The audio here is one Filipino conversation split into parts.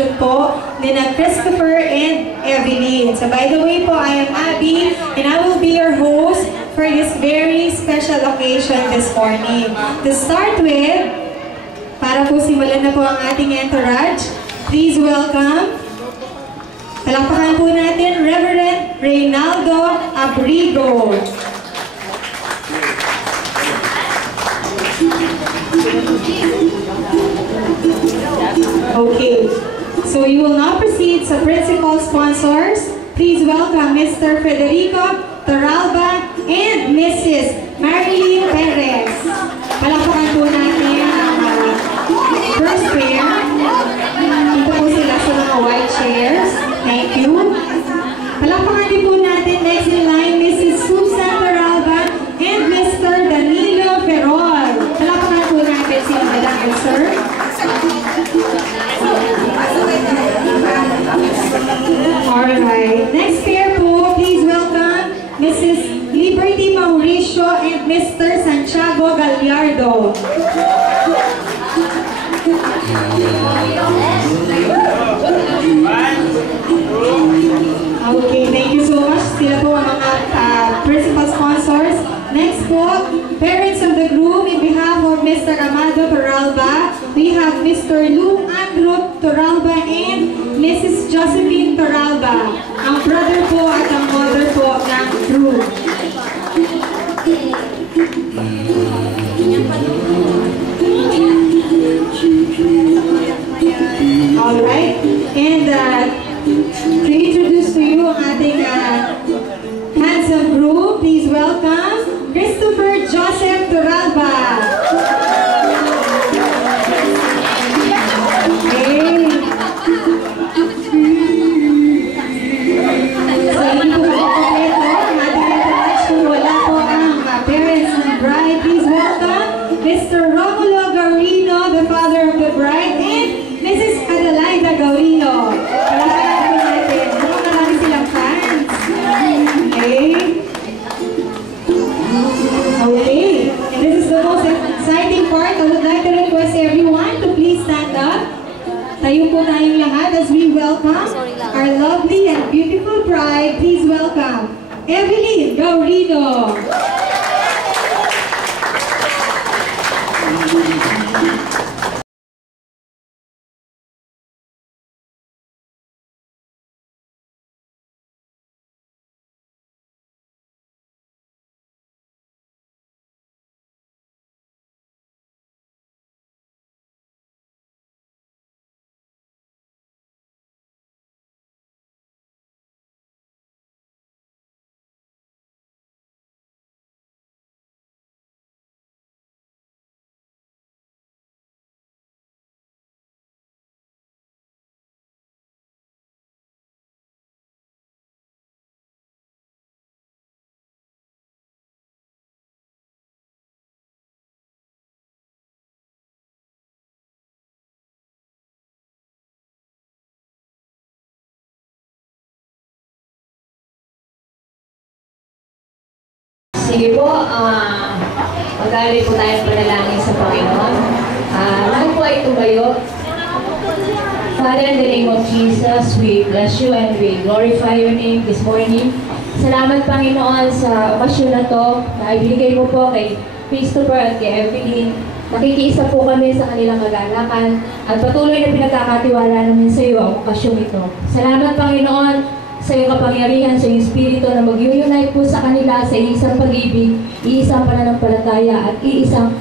connection po ni na Christopher and Evelyn. So by the way po, I am Abby and I will be your host for this very special occasion this morning. To start with, para po simulan na po ang ating entourage, please welcome, palakpakan po natin, Reverend Reynaldo Abrigo. Okay, so we will now proceed sa principal sponsors. Please welcome Mr. Federico Torralba and Mrs. Marilyn Perez. Palakpakan po natin ang first pair. Ito po sila sa mga white chairs. Thank you. Palakpakan din po natin next in line Mrs. Susan Torralba and Mr. Danilo Ferrol. Palakpakan po natin si Madam and Sir. Alright, next pair po, please welcome Mrs. Liberty Mauricio and Mr. Santiago Gallardo. Okay, thank you so much. Sila po ang mga principal sponsors. Next po, parents of the groom, in behalf of Mr. Amado Torralba, we have Mr. Lou Andrew Torralba and Mrs. Josephine Torralba, ang brother po at ang mother po ng groom. Alright, and to introduce to you ang ating handsome groom, please welcome Christopher Joseph Torralba. Mr. Romulo Gaurino, the father of the bride, and Mrs. Adelaida Gaurino. Palakpakan po natin. Marami silang fans. Okay. Okay. And this is the most exciting part. I would like to request everyone to please stand up. Tayo po tayong lahat as we welcome our lovely and beautiful bride. Please welcome Evelyn Gaurino. Sige po, mag-alay po tayong panalangin sa Panginoon. Lahat po ay tumayo. Father, in the name of Jesus, we bless you and we glorify your name this morning. Salamat, Panginoon, sa okasyon na to na ibinigay mo po kay Christopher at kay Evelyn. Nakikiisa po kami sa kanilang kagalakan at patuloy na pinagkakatiwala namin sa iyo ang okasyong ito. Salamat, Panginoon, sa iyong kapangyarihan, sa iyong Espiritu na mag-unite po sa kanila sa iisang pag-ibig, iisang pananampalataya at iisang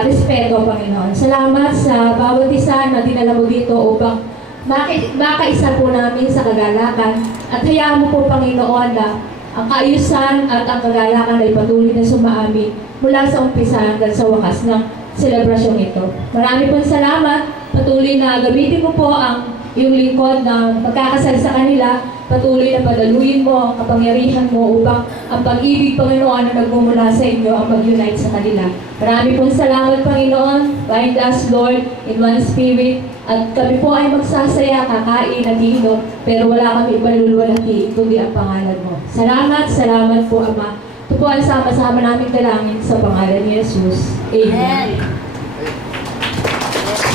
respeto, Panginoon. Salamat sa bawat isa na dinala mo dito upang makaisa po namin sa kagalakan at hayaan mo po, Panginoon, na ang kaayusan at ang kagalakan ay patuloy na sumaami mula sa umpisa hanggang sa wakas ng selebrasyon ito. Marami pong salamat. Patuloy na gamitin mo po ang iyong lingkod na magkakasal sa kanila, patuloy na padaluin mo ang kapangyarihan mo upang ang pag-ibig, Panginoon, na nagmumula sa inyo ang mag-unite sa kanila. Marami pong salamat, Panginoon. Bind us, Lord, in one spirit. At kami po ay magsasaya, kakain at iinom, pero wala kami ibaluluwalhati, kundi ang pangalan mo. Salamat, salamat po, Ama. Ito po ang sama-sama namin dalangin sa pangalan ni Jesus. Amen.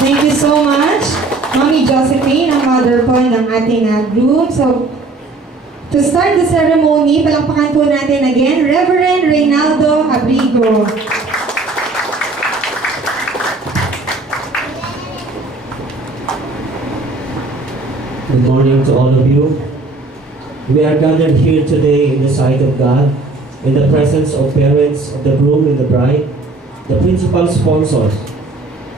Thank you so much, Mommy Joseph. ating groom. So, to start the ceremony, palakpakan po natin again, Reverend Reynaldo Abrigo. Good morning to all of you. We are gathered here today in the sight of God, in the presence of parents of the groom and the bride, the principal sponsors,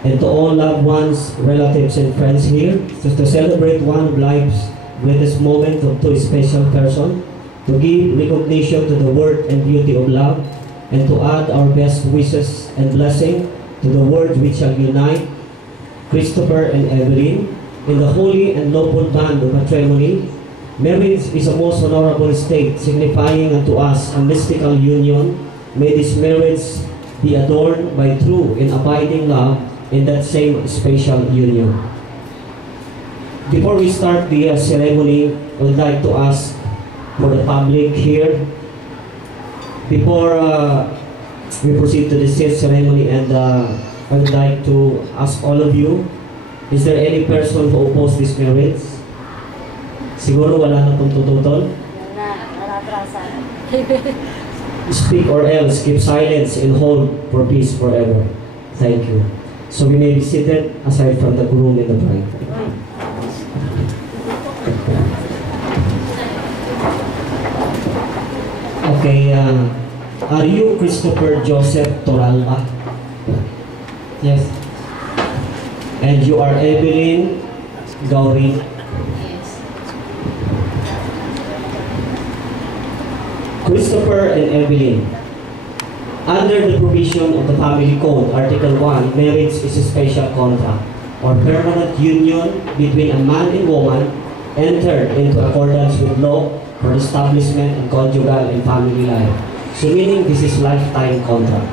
and to all loved ones, relatives, and friends here, to celebrate one of life's greatest moment to a special person, to give recognition to the worth and beauty of love, and to add our best wishes and blessing to the words which shall unite Christopher and Evelyn in the holy and lawful bond of matrimony. Marriage is a most honorable state, signifying unto us a mystical union. May this marriage be adorned by true and abiding love in that same special union. Before we start the ceremony, I would like to ask for the public here, before we proceed to the ceremony, and I would like to ask all of you, is there any person who oppose this marriage? Siguro wala na pong tututol? Speak or else keep silence and hold for peace forever. Thank you. So we may be seated aside from the groom and the bride. Okay, are you Christopher Joseph Toralba? Yes. And you are Evelyn Gaurin? Yes. Christopher and Evelyn, under the provision of the Family Code, Article 1, marriage is a special contract or permanent union between a man and woman entered into accordance with law for establishment of conjugal and family life. So meaning this is lifetime contract.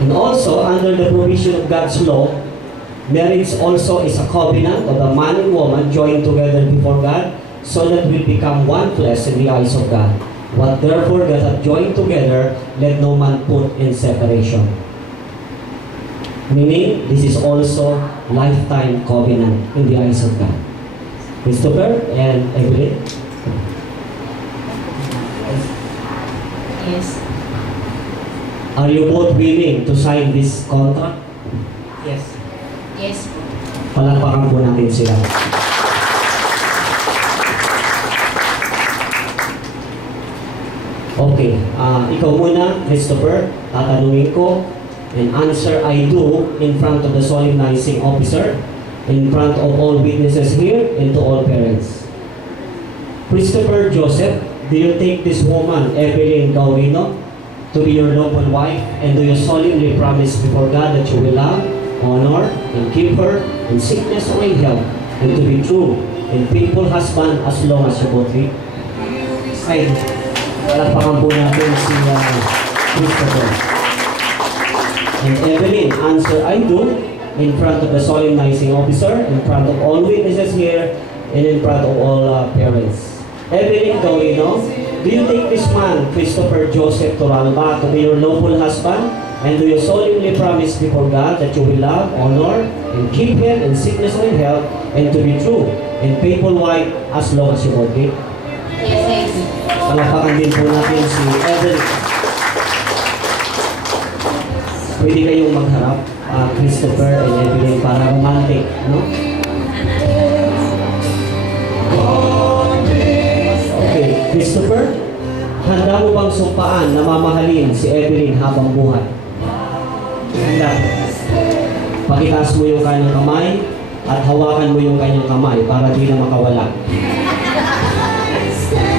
And also, under the provision of God's law, marriage also is a covenant of a man and woman joined together before God, so that we become one flesh in the eyes of God. What therefore God hath joined together, let no man put in separation. Meaning, this is also lifetime covenant in the eyes of God. Christopher and Evelyn? Yes. Are you both willing to sign this contract? Yes. Yes. Palakpakan po natin sila. Okay, ikaw muna, Christopher, tatanungin ko, and answer I do in front of the solemnizing officer, in front of all witnesses here, and to all parents. Christopher Joseph, do you take this woman, Evelyn Gaurino, to be your lawful wife, and do you solemnly promise before God that you will love, honor, and keep her in sickness or in health, and to be true and faithful husband as long as you both live? I do. Palakpakan po natin si Christopher. And Evelyn, answer I do in front of the solemnizing officer, in front of all witnesses here, and in front of all parents. Evelyn Gaurino, do you take this man, Christopher Joseph Toralba, to be your lawful husband? And do you solemnly promise before God that you will love, honor, and keep him in sickness or in health, and to be true and faithful wife as long as you both live? Yes. Palakpakan din po natin si Evelyn. Pwede kayong magharap, Christopher and Evelyn, para romantic, no? Okay, Christopher, handa mo bang sumpaan na mamahalin si Evelyn habang buhay? Handa. Pakitaas mo yung kanyang kamay at hawakan mo yung kanyang kamay para di na makawala.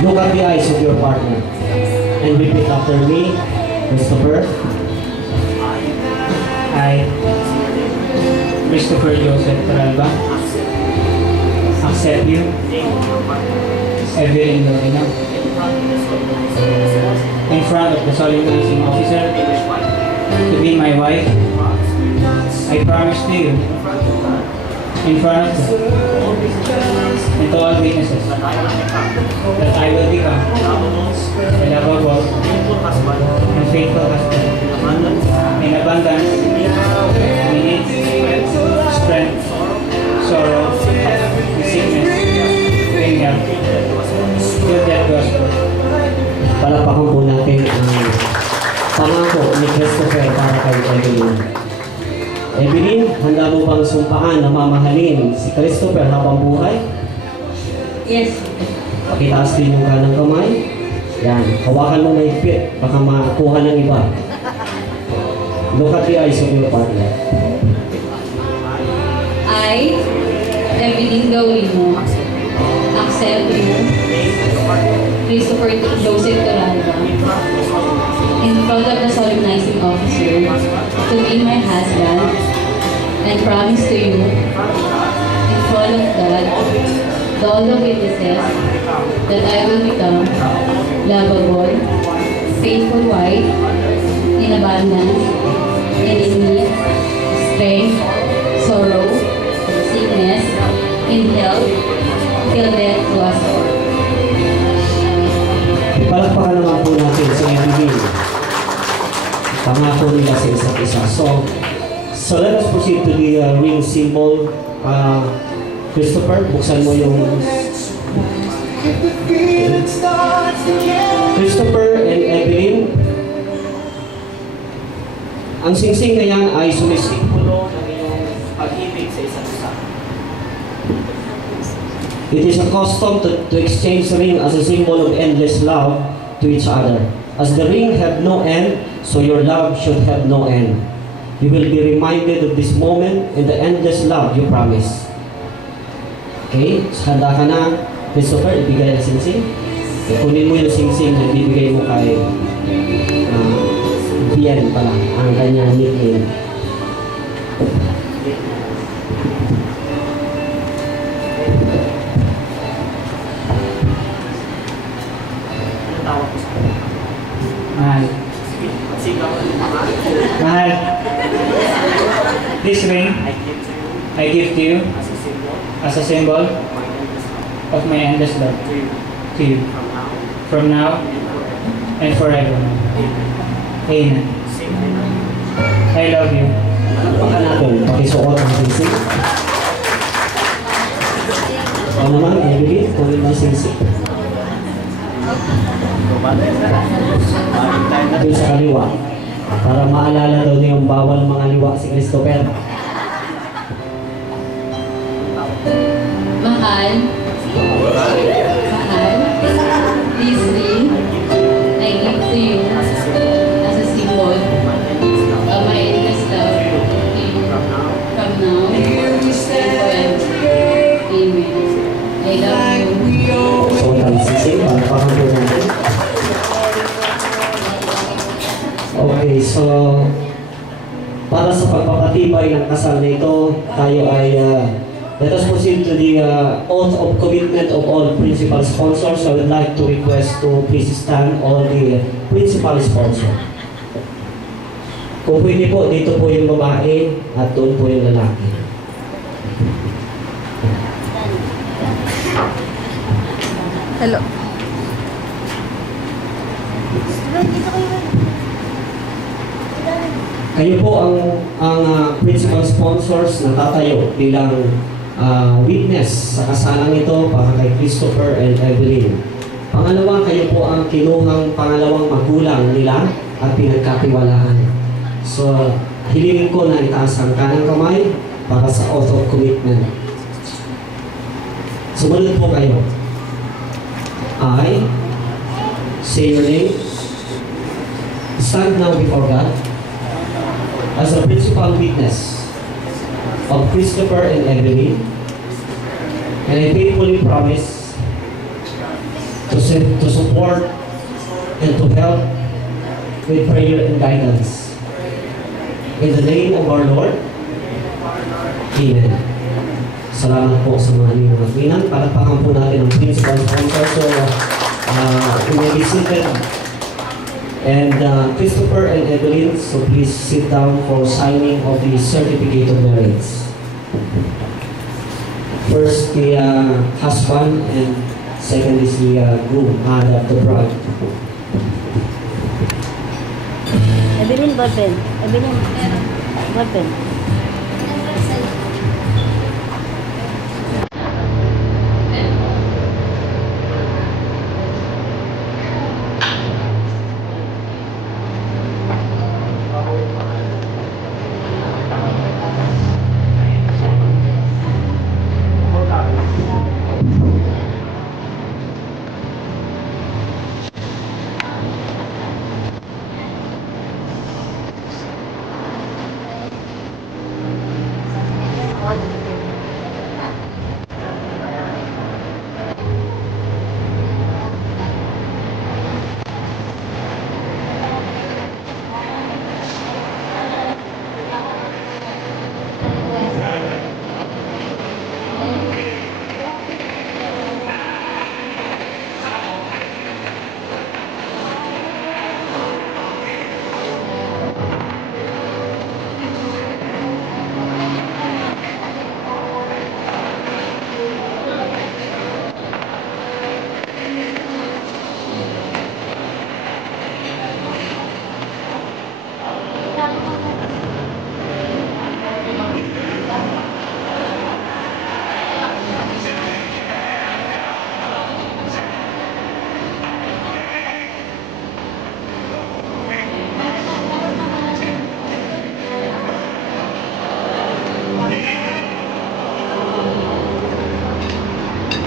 Look at the eyes of your partner and repeat after me, Christopher. I, Christopher Joseph Toralba, accept you, Evelyn Gaurino, in front of the solemnizing officer, to be my wife. I promise to you, in front of God, and to all witnesses, that I will become a lovable and faithful husband, in abundance, in need, strength, sorrow, and sickness, bang sumpaan na mamahalin si Christopher habang buhay? Yes. Pakitaas din yung kanang kamay. Yan. Hawakan mo mahigpit. Baka makuha ng iba. Look at the eyes of your partner. I, Evelyn Gaulino, accept you, Christopher Joseph Toralba, in front of the solemnizing officer, to be my husband, and promise to you, in front of God, the all the witnesses, that I will become lovable, faithful wife, in abundance, and in need, strength, sorrow, sickness, in health, till death do us all. Palakpakan naman po natin sa Evelyn. Pangako nila sa isa't isa. So let us proceed to the ring symbol. Christopher, buksan mo yung... Christopher and Evelyn, ang singsing na yan ay sumisimbolo ng iyong pag-ibig sa isa't isa. It is a custom to exchange the ring as a symbol of endless love to each other. As the ring have no end, so your love should have no end. You will be reminded of this moment and the endless love you promise. Okay? Handa ka na, Christopher, ibigay ang singsing. Okay, kunin mo yung singsing na ibibigay mo kay Bien pala, ang kanyang nickname. Mahal. Mahal. This ring, I give to you as a symbol of my endless love to you. From now and forever. Amen. I love you. Baka natin, pakisuot ang singsing. O naman, Evelyn, kunin mo ang singsing. Doon sa kaliwa. Para maalala daw niya yung bawal mga liwa si Christopher. Mahal, this ring, I give to you as a symbol of my endless love to you from now and forever. Amen. I love you. So, ang singsing, para pakampo natin. Okay, so para sa pagpapatibay ng kasal na ito, tayo ay let us proceed to the oath of commitment of all principal sponsors. I would like to request to please stand all the principal sponsor. Kung pwede po, dito po yung babae at doon po yung lalaki. Hello. Kayo po ang principal sponsors na tatayo bilang witness sa kasalang ito para kay Christopher and Evelyn. Pangalawa, kayo po ang kinuhang pangalawang magulang nila at pinagkatiwalaan. So, hilingin ko na itaas ang kanang kamay para sa oath of commitment. Sumunod po kayo. I say your name. Stand now before God as a principal witness of Christopher and Evelyn, and I faithfully promise to support and to help with prayer and guidance. In the name of our Lord, Amen. Salamat po sa mga inyong magbinan. Palakpakan po natin ang principal sponsor. So, you may be seated. And Christopher and Evelyn, so please sit down for signing of the certificate of marriage. First, the husband, and second is the groom, the bride. Evelyn, ballpen. Evelyn, ballpen.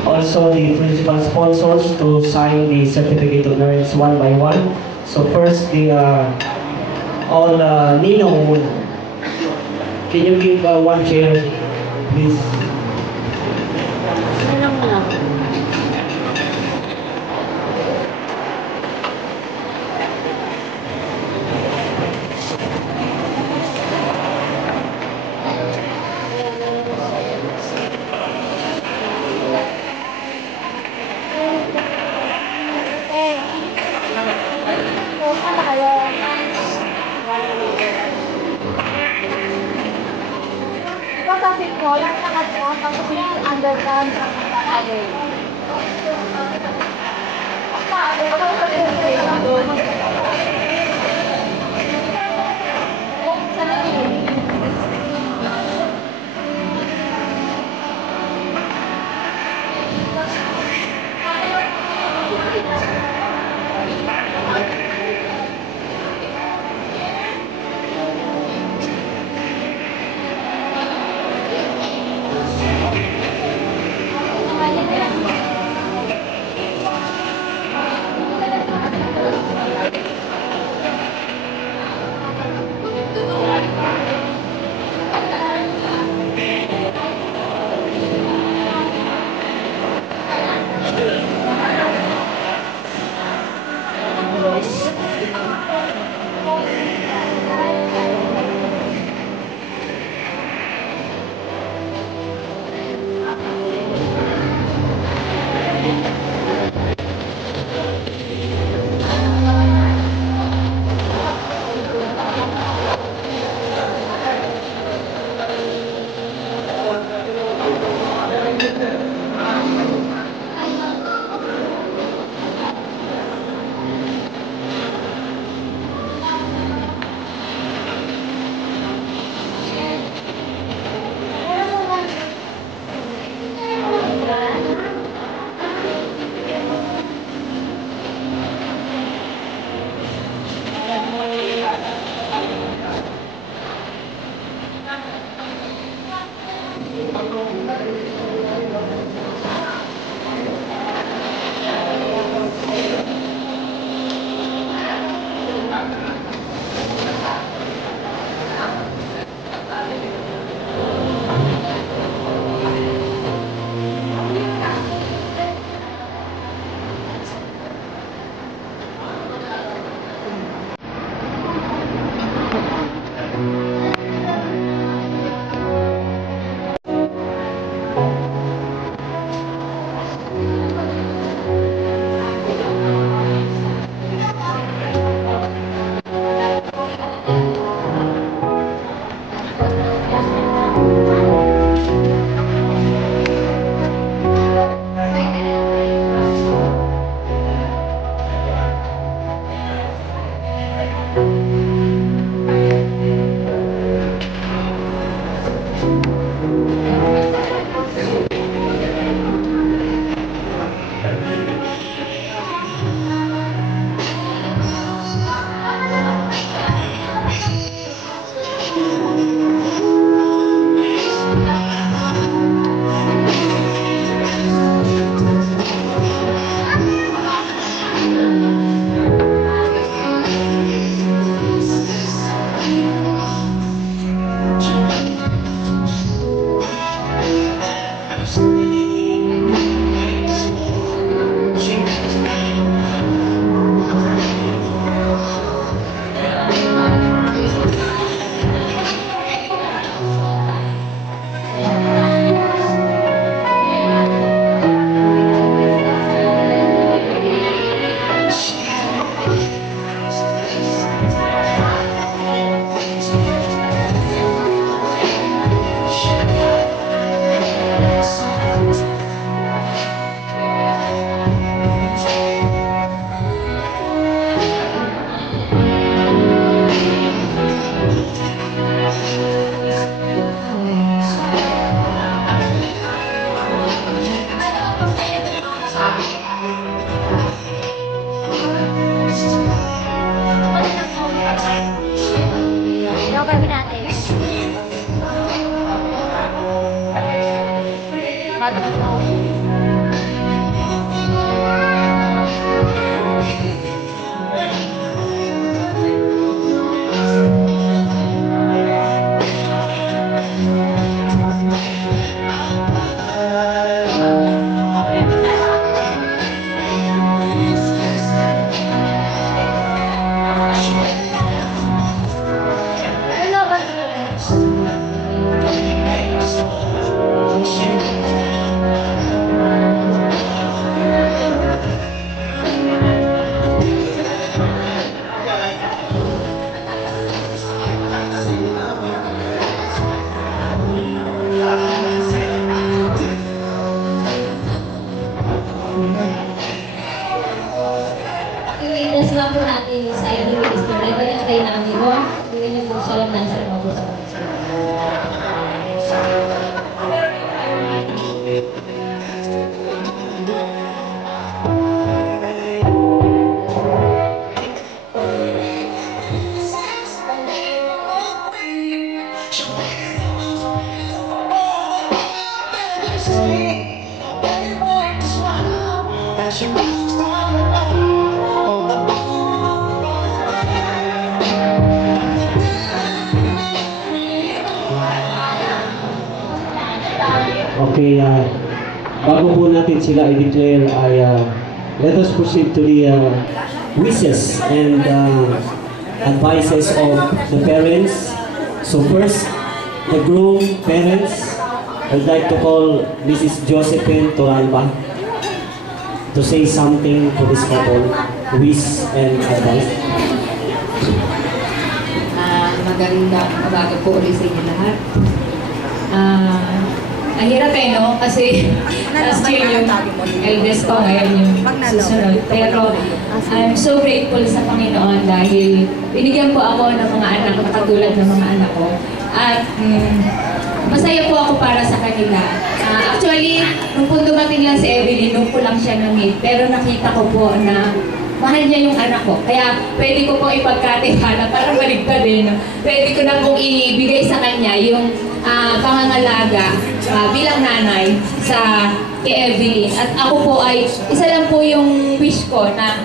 also the principal sponsors to sign the certificate of merits one by one. So first, the all Ninong muna. Can you give one chair, please? Ninong muna. Kasi ko, lang nakatap, tapos yung underground sa Tagalog. I-witness lang po natin sa inyo minister. Ay, ganyan kayo na amigo. Bigyan niyo po siya lang ng sa mga sa Okay, bago po natin sila i-declare ay let us proceed to the wishes and advices of the parents. So first, the groom parents, I'd like to call Mrs. Josephine Toralba to say something to this couple, wish and advice. Magandang umaga po ulit sa inyo lahat. Ang hirap no? Kasi last year yung eldest ko, ngayon yung susunod. Pero I'm so grateful sa Panginoon dahil binigyan po ako ng mga anak ko, katulad ng mga anak ko. At masaya po ako para sa kanila. Actually, nung po dumating lang si Evelyn, nung po lang siya na-meet. Pero nakita ko po na mahal niya yung anak ko. Kaya pwede ko po ipagkatiwala, parang baligtad no? Pwede ko na pong ibigay sa kanya yung pangangalaga bilang nanay sa kay Evelyn. At ako po ay, isa lang po yung wish ko na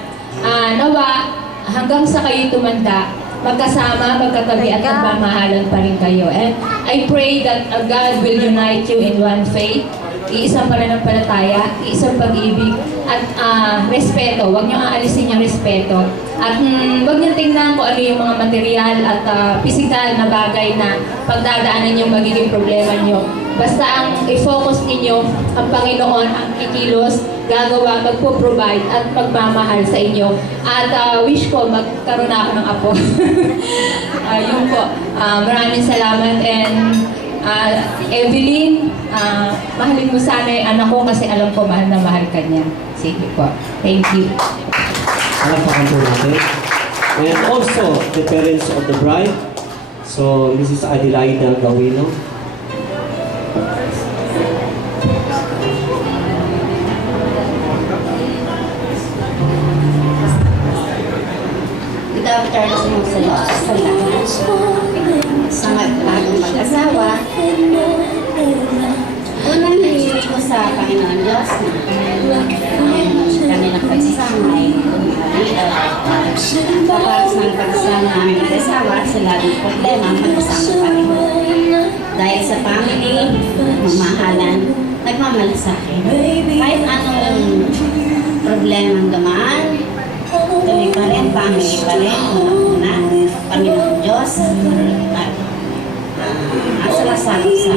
nawa hanggang sa kayo tumanda, magkasama, magkatabi at magmamahalan pa rin kayo. And I pray that God will unite you in one faith, iisang pananampalataya, iisang pag-ibig, at respeto. Huwag niyo aalisin yung respeto. At huwag niyo tingnan kung ano yung mga material at physical na bagay na pagdadaanan yung magiging problema niyo. Basta ang i-focus ninyo ang Panginoon, ang kikilos, gagawa, magpo-provide at magmamahal sa inyo. At wish ko magkaroon na ako ng apo. Yun po. Maraming salamat and Evelyn, mahalin mo sana yung anak ko kasi alam ko mahal na mahal ka niya. Sige po. Thank you. Alapakan po natin. And also, the parents of the bride. So, Mrs. Adelaida Gawino. Good afternoon sa lahat. Sa magpagong mag-asawa. Unang hihilig ko sa Panginoon Diyos na kanilang pagsasama ay kapag sa pagsasama namin mag-asawa sa labing problema mag-asama pa rin. Dahil sa family, mamahalan, nagmamalasakit. Kahit anong problema dumaan, tuloy pa rin, family pa rin, unang-una, Panginoon Diyos, at asalasalo sa